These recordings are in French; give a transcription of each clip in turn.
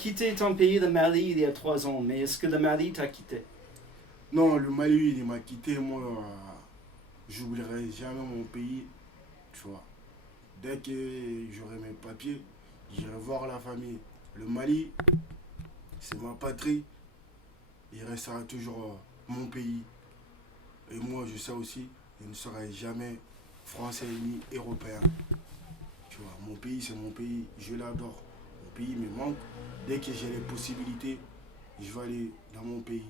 quitté ton pays, le Mali, il y a 3 ans, mais est-ce que le Mali t'a quitté? Non, le Mali, il m'a quitté. Moi, j'oublierai jamais mon pays, tu vois. Dès que j'aurai mes papiers, j'irai voir la famille. Le Mali, c'est ma patrie. Il restera toujours mon pays. Et moi, je sais aussi, je ne serai jamais français ni européen. Tu vois, mon pays, c'est mon pays. Je l'adore. Mon pays me manque. Dès que j'ai les possibilités, je vais aller dans mon pays.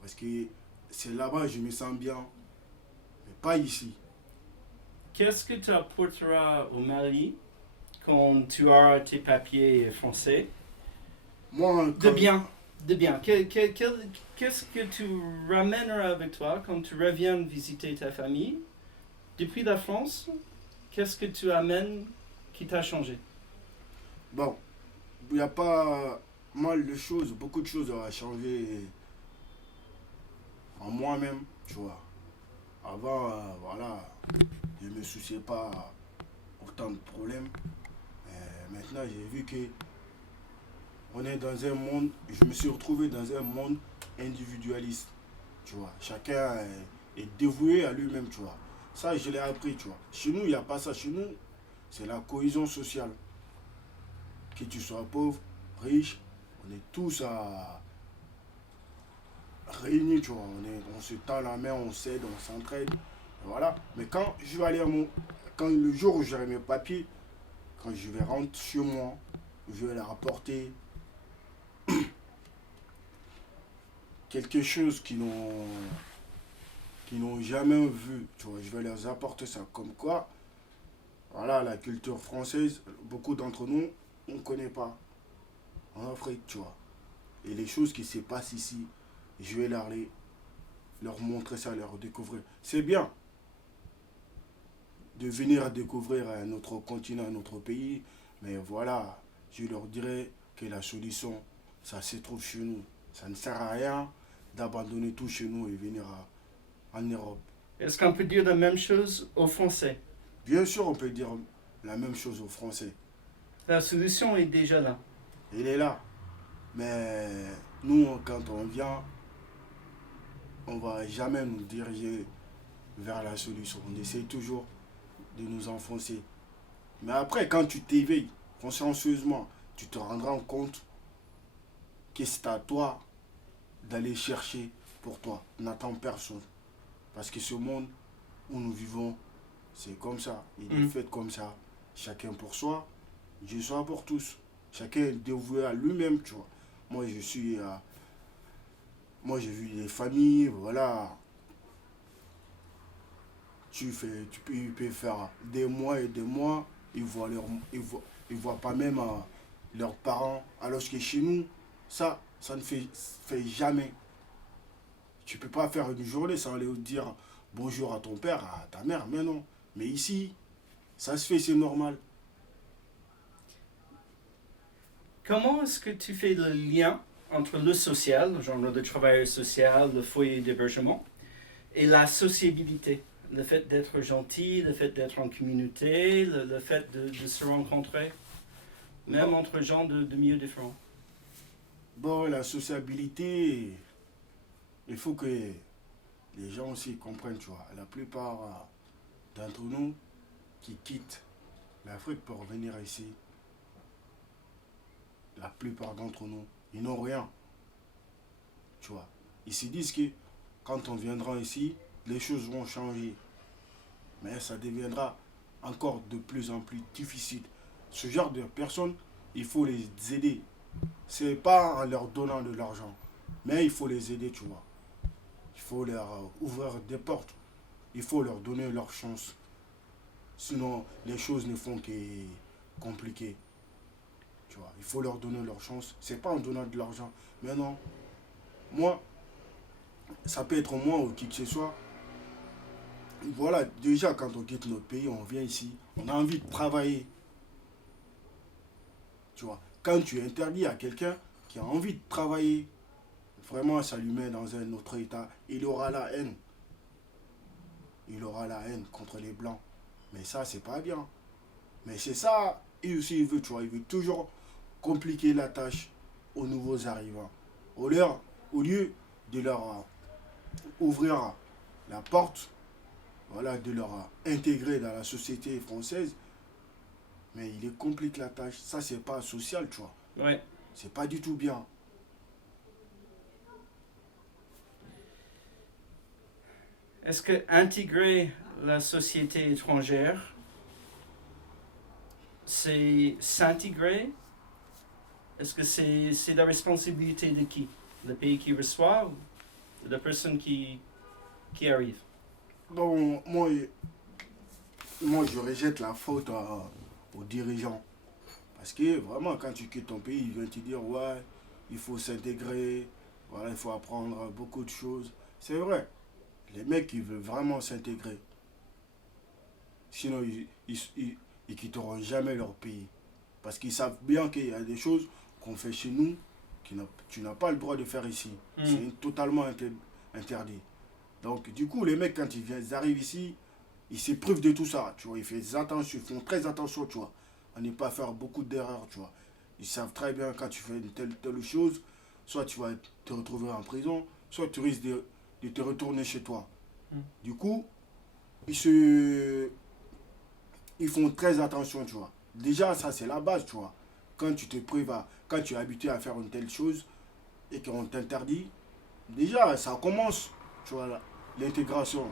Parce que c'est là-bas que je me sens bien, mais pas ici. Qu'est-ce que tu apporteras au Mali quand tu auras tes papiers français? Moi, De quand. bien, de bien. Qu'est-ce que tu ramèneras avec toi quand tu reviens visiter ta famille depuis la France? Qu'est-ce que tu amènes qui t'a changé? Bon, il n'y a pas mal de choses, beaucoup de choses à changer en moi-même, tu vois. Avant, voilà, je ne me souciais pas autant de problèmes. Maintenant, j'ai vu que on est dans un monde, je me suis retrouvé dans un monde individualiste, tu vois. Chacun est dévoué à lui-même, tu vois. Ça, je l'ai appris, tu vois. Chez nous, il n'y a pas ça. Chez nous, c'est la cohésion sociale. Que tu sois pauvre, riche, on est tous réunis, tu vois. On se tend la main, on s'aide, on s'entraide. Voilà. Mais quand je vais aller à mon. Quand le jour où j'aurai mes papiers, quand je vais rentrer chez moi, je vais leur apporter quelque chose qu'ils n'ont jamais vu. Tu vois, je vais leur apporter ça. Comme quoi, voilà, la culture française, beaucoup d'entre nous, on ne connaît pas en Afrique, tu vois. Et les choses qui se passent ici, je vais leur montrer ça, leur découvrir. C'est bien de venir découvrir un autre continent, un autre pays, mais voilà, je leur dirais que la solution, ça se trouve chez nous. Ça ne sert à rien d'abandonner tout chez nous et venir en Europe. Est-ce qu'on peut dire la même chose aux Français? Bien sûr, on peut dire la même chose aux Français. La solution est déjà là. Il est là. Mais nous, quand on vient, on ne va jamais nous diriger vers la solution. On essaie toujours de nous enfoncer. Mais après, quand tu t'éveilles consciencieusement, tu te rendras compte que c'est à toi d'aller chercher pour toi. N'attends personne. Parce que ce monde où nous vivons, c'est comme ça. Il est Mm. fait comme ça. Chacun pour soi, Dieu soit pour tous. Chacun est dévoué à lui-même, tu vois. Moi, je suis. Moi, j'ai vu des familles, voilà. Tu peux faire des mois et des mois. Ils voient, ils voient pas même leurs parents. Alors que chez nous, ça ne fait jamais. Tu peux pas faire une journée sans aller dire bonjour à ton père, à ta mère, mais non. Mais ici, ça se fait, c'est normal. Comment est-ce que tu fais le lien entre le social, genre le travail social, le foyer d'hébergement, et la sociabilité? Le fait d'être gentil, le fait d'être en communauté, le fait de se rencontrer, même Bon, entre gens de milieux différents. bon, la sociabilité, il faut que les gens aussi comprennent, tu vois. La plupart d'entre nous qui quittent l'Afrique pour venir ici, la plupart d'entre nous, ils n'ont rien, tu vois. Ils se disent que quand on viendra ici, les choses vont changer. Mais ça deviendra encore de plus en plus difficile. Ce genre de personnes, il faut les aider. C'est pas en leur donnant de l'argent, mais il faut les aider, tu vois. Il faut leur ouvrir des portes. Il faut leur donner leur chance. Sinon, les choses ne font que compliquer. Tu vois, il faut leur donner leur chance. C'est pas en donnant de l'argent. Mais non, moi, ça peut être moi ou qui que ce soit. Voilà, déjà quand on quitte notre pays, on vient ici, on a envie de travailler. Tu vois, quand tu interdis à quelqu'un qui a envie de travailler, vraiment ça lui met dans un autre état. Il aura la haine. Il aura la haine contre les blancs. Mais ça, c'est pas bien. Mais c'est ça, et aussi il veut, tu vois, il veut toujours compliquer la tâche aux nouveaux arrivants. Au lieu de leur ouvrir la porte, voilà, de leur intégrer dans la société française, mais il les complique la tâche. Ça, c'est pas social, tu vois. Ouais. C'est pas du tout bien. Est-ce que intégrer la société étrangère, c'est s'intégrer? Est-ce que c'est la responsabilité de qui? Le pays qui reçoit ou la personne qui arrive? Bon, moi, je rejette la faute aux dirigeants. Parce que vraiment, quand tu quittes ton pays, ils viennent te dire, ouais, il faut s'intégrer, voilà, il faut apprendre beaucoup de choses. C'est vrai, les mecs, ils veulent vraiment s'intégrer. Sinon, ils quitteront jamais leur pays. Parce qu'ils savent bien qu'il y a des choses qu'on fait chez nous que tu n'as pas le droit de faire ici. C'est totalement interdit. Donc, du coup, les mecs, quand ils arrivent ici, ils s'éprouvent de tout ça. Tu vois, ils font très attention, tu vois, à ne pas faire beaucoup d'erreurs, tu vois. Ils savent très bien quand tu fais une telle chose, soit tu vas te retrouver en prison, soit tu risques de te retourner chez toi. Du coup, ils font très attention, tu vois. Déjà, ça, c'est la base, tu vois. Quand tu te prives, quand tu es habitué à faire une telle chose et qu'on t'interdit, déjà, ça commence, tu vois, l'intégration.